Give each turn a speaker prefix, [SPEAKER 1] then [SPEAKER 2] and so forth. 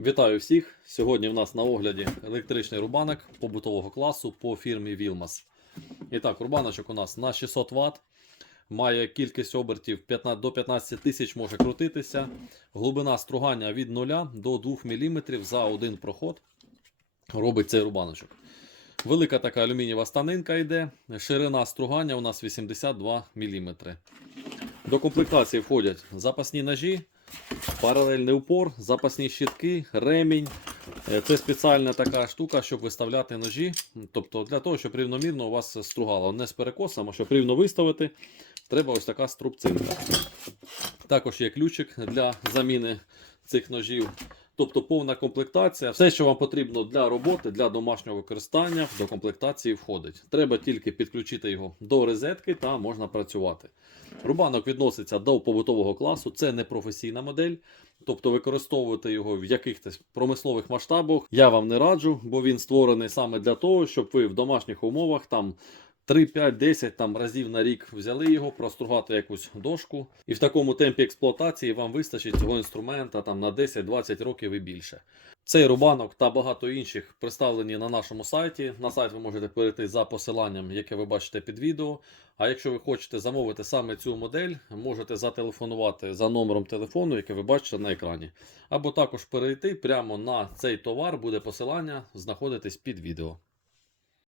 [SPEAKER 1] Вітаю всіх! Сьогодні в нас на огляді електричний рубанок побутового класу по фірмі Wilmas. І так, рубаночок у нас на 600 Вт, має кількість обертів 15, до 15 тисяч може крутитися. Глибина стругання від 0 до 2 мм за один проход. Робить цей рубаночок. Велика така алюмінієва станинка йде. Ширина стругання у нас 82 мм. До комплектації входять запасні ножі, паралельний упор, запасні щітки, ремінь. Е, Це спеціальна така штука, щоб виставляти ножі. Тобто для того, щоб рівномірно у вас стругало. Не з перекосом, а щоб рівно виставити, треба ось така струбцинка. Також є ключик для заміни цих ножів. Тобто повна комплектація. Все, що вам потрібно для роботи, для домашнього використання, до комплектації входить. Треба тільки підключити його до розетки та можна працювати. Рубанок відноситься до побутового класу, це не професійна модель. Тобто використовувати його в якихось промислових масштабах я вам не раджу, бо він створений саме для того, щоб ви в домашніх умовах там 3, 5, 10 там, разів на рік взяли його, простругати якусь дошку. І в такому темпі експлуатації вам вистачить цього інструмента там, на 10-20 років і більше. Цей рубанок та багато інших представлені на нашому сайті. На сайт ви можете перейти за посиланням, яке ви бачите під відео. А якщо ви хочете замовити саме цю модель, можете зателефонувати за номером телефону, який ви бачите на екрані. Або також перейти прямо на цей товар, буде посилання знаходитись під відео.